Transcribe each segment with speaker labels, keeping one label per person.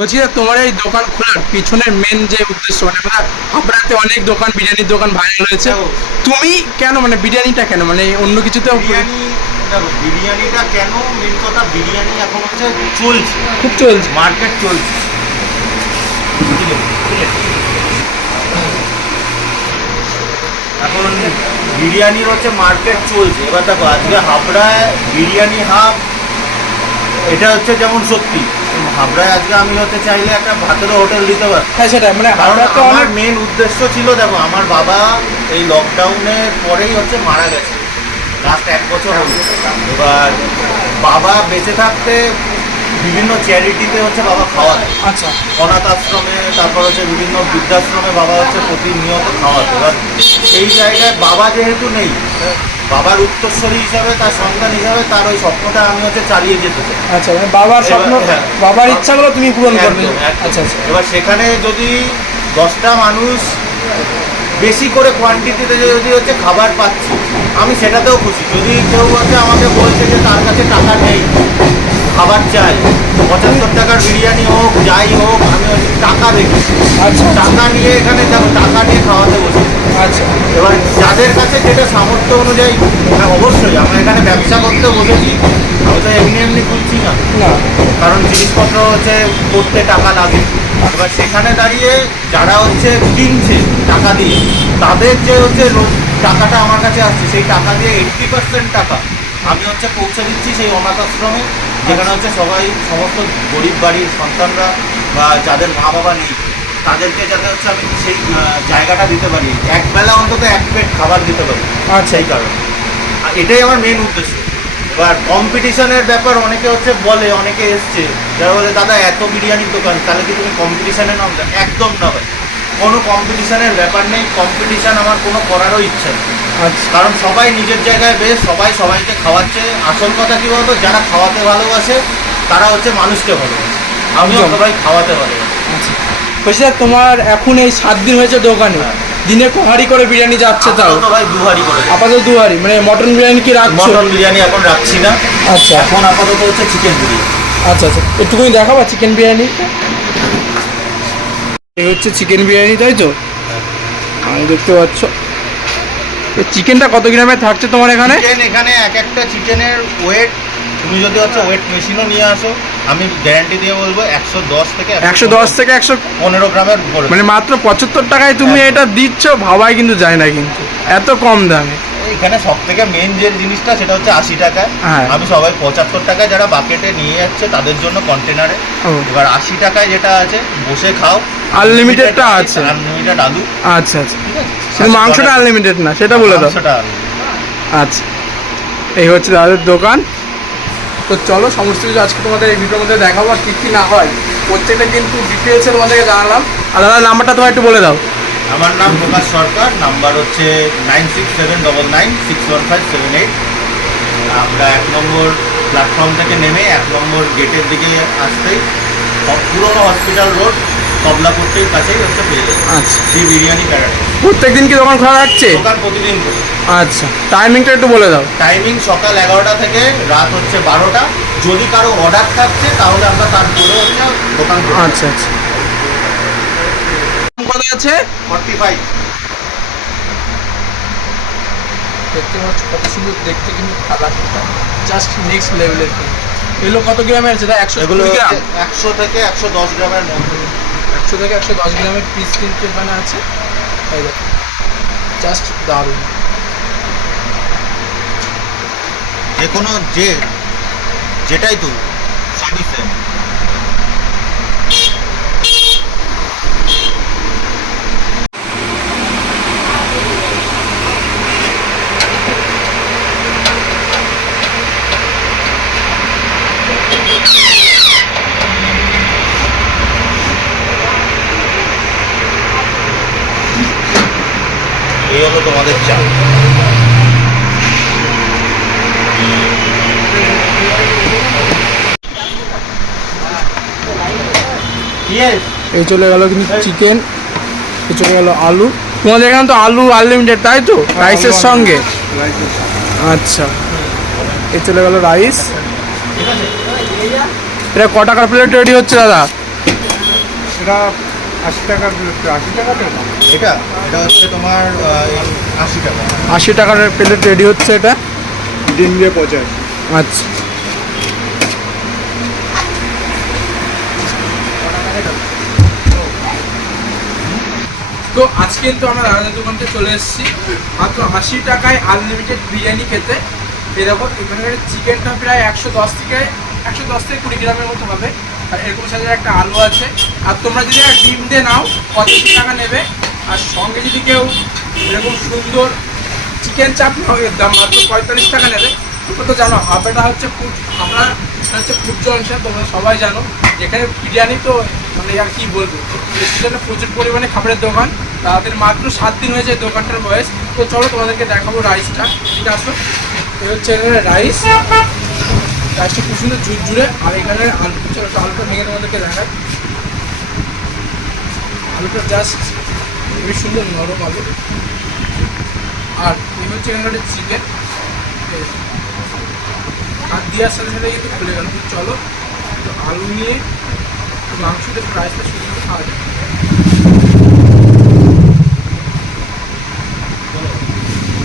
Speaker 1: বলছি তোমার এই দোকান খোলার পিছনের মেন যে উদ্দেশ্য মানে আমরা হাবড়াতে অনেক দোকান বিরিয়ানির দোকান ভাইরাল হয়েছে। তুমি কেন মানে বিরিয়ানিটা কেন মানে অন্য কিছুতে
Speaker 2: বিরিয়ানি দেখো বিরিয়ানিটা কেন? মেন কথা বিরিয়ানি এখন হচ্ছে চলছে।
Speaker 1: খুব চলছে।
Speaker 2: মার্কেট চলছে। এখন বিরিয়ানির হচ্ছে মার্কেট চলছে। এবার দেখো আজকে হাবড়ায় বিরিয়ানি হাব এটা হচ্ছে যেমন সত্যি। হাবড়ায় আজকে আমি হচ্ছে চাইলে একটা ভাতেরও হোটেল দিতে পারি
Speaker 1: হ্যাঁ সেটাই। মানে হাবড়াতে
Speaker 2: আমার
Speaker 1: অনেক
Speaker 2: মেন উদ্দেশ্য ছিল দেখো আমার বাবা এই লকডাউনের পরেই হচ্ছে মারা গেছে। লাস্ট এক বছর হলো। এবার বাবা বেঁচে থাকতে বিভিন্ন চ্যারিটিতে হচ্ছে বাবা খাওয়াতো।
Speaker 1: আচ্ছা।
Speaker 2: অনাথ আশ্রমে তারপর হচ্ছে বিভিন্ন বৃদ্ধাশ্রমে বাবা হচ্ছে প্রতিনিয়ত খাওয়াতো। এবার সেই জায়গায় বাবা যেহেতু নেই বাবার উত্তরস্বরী হিসাবে তার সন্তান হিসাবে তার ওই স্বপ্নটা আমি হচ্ছে চালিয়ে যেতে চাই
Speaker 1: আচ্ছা মানে বাবার স্বপ্ন
Speaker 2: হ্যাঁ।
Speaker 1: বাবার ইচ্ছাগুলো তুমি পূরণ করবে। আচ্ছা আচ্ছা
Speaker 2: এবার সেখানে যদি দশটা মানুষ বেশি করে কোয়ান্টিটিতে যদি হচ্ছে খাবার পাচ্ছি আমি সেটাতেও খুশি যদি কেউ হচ্ছে আমাকে বলছে যে তার কাছে টাকা নেই খাবার চাই। পঁচাত্তর টাকার বিরিয়ানি হোক যাই হোক আমি হচ্ছে টাকা দেখি
Speaker 1: আচ্ছা
Speaker 2: টাকা নিয়ে এখানে দেখো টাকা নিয়ে খাওয়াতে বসে।
Speaker 1: আচ্ছা।
Speaker 2: এবার যাদের কাছে যেটা সামর্থ্য অনুযায়ী হ্যাঁ অবশ্যই আমরা এখানে ব্যবসা করতে বসেছি। আমি তো এমনি এমনি খুলছি না। কারণ জিনিসপত্র হচ্ছে করতে টাকা লাগে। এবার সেখানে দাঁড়িয়ে যারা হচ্ছে কিনছে টাকা দিয়ে তাদের যে হচ্ছে টাকাটা আমার কাছে আসছে সেই টাকা দিয়ে এইটটি পার্সেন্ট টাকা আমি হচ্ছে পৌঁছে দিচ্ছি সেই অনাথ আশ্রমে যেখানে হচ্ছে সবাই সমস্ত গরিব বাড়ির সন্তানরা বা যাদের মা বাবা নেই তাদেরকে যাতে হচ্ছে আমি সেই জায়গাটা দিতে পারি। এক একবেলা অন্তত এক প্লেট খাবার দিতে পারি।
Speaker 1: আচ্ছা।
Speaker 2: সেই কারণে। আর এটাই আমার মেন উদ্দেশ্য। এবার কম্পিটিশনের ব্যাপার অনেকে হচ্ছে বলে অনেকে এসছে। যারা বলে দাদা এত বিরিয়ানির দোকান তাহলে কি তুমি কম্পিটিশনে নাম একদম না ভাই। কোনো কম্পিটিশনের ব্যাপার নেই কম্পিটিশন আমার কোনো করারও ইচ্ছা নেই।
Speaker 1: আচ্ছা।
Speaker 2: কারণ সবাই নিজের জায়গায় বেশ সবাই সবাইকে খাওয়াচ্ছে। আসল কথা কি বলতো যারা খাওয়াতে ভালোবাসে তারা হচ্ছে মানুষকে ভালোবাসে। আমিও সবাই খাওয়াতে ভালোবাসি।
Speaker 1: আচ্ছা। বলছি তোমার এখন এই সাত দিন হয়েছে দোকানে।
Speaker 2: হ্যাঁ।
Speaker 1: দিনে কহারি করে বিরিয়ানি যাচ্ছে তাও।
Speaker 2: ভাই দুহারি করে
Speaker 1: আপাতত দুহারি মানে মটন বিরিয়ানি কি রাখছো?
Speaker 2: মটন বিরিয়ানি এখন রাখছি না।
Speaker 1: আচ্ছা।
Speaker 2: এখন আপাতত হচ্ছে চিকেন বিরিয়ানি।
Speaker 1: আচ্ছা আচ্ছা। একটুখানি দেখাবা চিকেন বিরিয়ানি এই হচ্ছে চিকেন বিরিয়ানি তাই তো? আমি দেখতে পাচ্ছ। চিকেনটা কত গ্রামে থাকছে তোমার এখানে?
Speaker 2: এখানে এক একটা চিকেনের ওয়েট তুমি যদি হচ্ছে ওয়েট মেশিনও নিয়ে আসো আমি গ্যারান্টি দিয়ে বলব একশো দশ থেকে
Speaker 1: একশো দশ থেকে একশো
Speaker 2: পনেরো গ্রামের উপরে।
Speaker 1: মানে মাত্র পঁচাত্তর টাকায় তুমি এটা দিচ্ছ ভাবাই কিন্তু যায় না কিন্তু। এত কম দামে।
Speaker 2: এখানে সব থেকে মেন যে জিনিসটা সেটা হচ্ছে আশি টাকায়।
Speaker 1: হ্যাঁ।
Speaker 2: আমি সবাই পঁচাত্তর টাকায় যারা বাকেটে নিয়ে যাচ্ছে তাদের জন্য কন্টেনারে এবার আশি টাকায় যেটা আছে বসে খাও।
Speaker 1: আনলিমিটেডটা আছে।
Speaker 2: আনলিমিটেড আলু।
Speaker 1: আচ্ছা আচ্ছা।
Speaker 2: ঠিক
Speaker 1: মাংসটা আনলিমিটেড না সেটা বলে দাও। আচ্ছা। এই হচ্ছে দাদার দোকান। তো চলো সমস্ত কিছু আজকে তোমাদের এই ভিডিওর মধ্যে দেখাবো আর কী কী না হয়। প্রত্যেকটা কিন্তু ডিটেলসের তোমাদেরকে জানালাম। আর দাদার নাম্বারটা তোমার একটু বলে দাও।
Speaker 2: আমার নাম প্রকাশ সরকার নাম্বার হচ্ছে nine six seven double nine six one five seven eight আমরা এক নম্বর প্ল্যাটফর্ম থেকে নেমে এক নম্বর গেটের দিকে আসতেই পুরোনো হসপিটাল রোড তবলাপুরটির কাছেই হচ্ছে পেয়ে যাবে
Speaker 1: আচ্ছা।
Speaker 2: শ্রী বিরিয়ানি প্যারাডাইস
Speaker 1: প্রত্যেকদিন কি দোকান খোলা রাখছে?
Speaker 2: দোকান প্রতিদিন
Speaker 1: আচ্ছা টাইমিংটা একটু বলে দাও।
Speaker 2: টাইমিং সকাল এগারোটা থেকে রাত হচ্ছে বারোটা। যদি কারও অর্ডার থাকছে তাহলে আমরা তারপরে হচ্ছে দোকান
Speaker 1: আচ্ছা আচ্ছা। কত আছে? দেখতে পাচ্ছ কত সুন্দর দেখতে কিন্তু কালারটা জাস্ট নেক্সট লেভেলের এগুলো কত গ্রামের আছে? দাদা একশো
Speaker 2: এগুলো
Speaker 1: গ্রাম?
Speaker 2: একশো থেকে একশো দশ গ্রামের মধ্যে।
Speaker 1: একশো থেকে একশো দশ গ্রামের পিস কিন্তু এখানে আছে। এই দেখো জাস্ট দারুণ।
Speaker 2: যে কোনো যে, যেটাই তো সবই সেম এই হলো তোমাদের চা।
Speaker 1: এই চলে গেল কিন্তু চিকেন এই চলে গেল আলু। তোমাদের এখানে তো আলু আনলিমিটেড তাই তো? রাইসের সঙ্গে? আচ্ছা। এই চলে গেল রাইস এটা ক টাকার প্লেট রেডি হচ্ছে দাদা?
Speaker 3: এটা আশি টাকার আশি টাকা
Speaker 2: এটা এটা হচ্ছে তোমার আশি টাকা।
Speaker 1: আশি টাকার প্লেট রেডি হচ্ছে এটা?
Speaker 3: ডিম দিয়ে পচাশ
Speaker 1: আচ্ছা। তো আজকে তো আমরা রাজার দোকানতে চলে এসেছি। মাত্র আশি টাকায় আনলিমিটেড বিরিয়ানি খেতে। এরকম এখানে চিকেনটা প্রায় একশো দশ থেকে একশো দশ থেকে কুড়ি গ্রামের মতো হবে। আর এরকম সাইজের একটা আলু আছে। আর তোমরা যদি ডিম দিয়ে নাও, পঁচাশি টাকা নেবে। আর সঙ্গে যদি কেউ এরকম সুন্দর চিকেন চাপ নাও, এর দাম মাত্র পঁয়তাল্লিশ টাকা নেবে। তোমরা তো জানো হাফেটা হচ্ছে ফুড এটা হচ্ছে ফুড জংশন তোমরা সবাই জানো। যেখানে বিরিয়ানি তো মানে আর কি বলব রেস্টুরেন্টে প্রচুর পরিমাণে খাবারের দোকান। তাদের মাত্র সাত দিন হয়েছে দোকানটার বয়স। তো চলো তোমাদেরকে দেখাবো রাইসটা ঠিক আছে? এই হচ্ছে রাইস রাইসটা খুব সুন্দর ঝুরঝুরে, আর এখানে আলু চলো আলুটা ভেঙে তোমাদেরকে দেখাই। আলুটা জাস্ট খুবই সুন্দর নরম আলু। আর এই হচ্ছে এখানে চিকেন আর দেওয়ার সাথে সাথে কিন্তু খুলে গেল। চলো, তো আলু নিয়ে মাংস দিয়ে রাইসটা শুরু খাওয়া যায়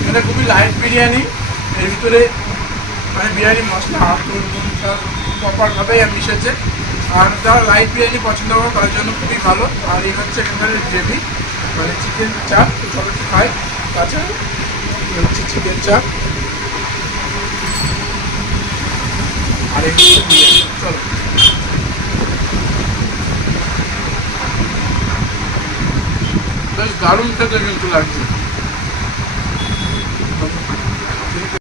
Speaker 1: এটা খুবই লাইট বিরিয়ানি। এর ভিতরে মানে বিরিয়ানি মশলা প্রপারভাবেই মিশেছে। আর যারা লাইট বিরিয়ানি পছন্দ করে তার জন্য খুবই ভালো। আর এই হচ্ছে এখানে গ্রেভি মানে চিকেন চাপ একটু খাই। তাছাড়া হচ্ছে চিকেন চাপ। আর চলো। বেশ দারুণ খেতে কিন্তু লাগছে।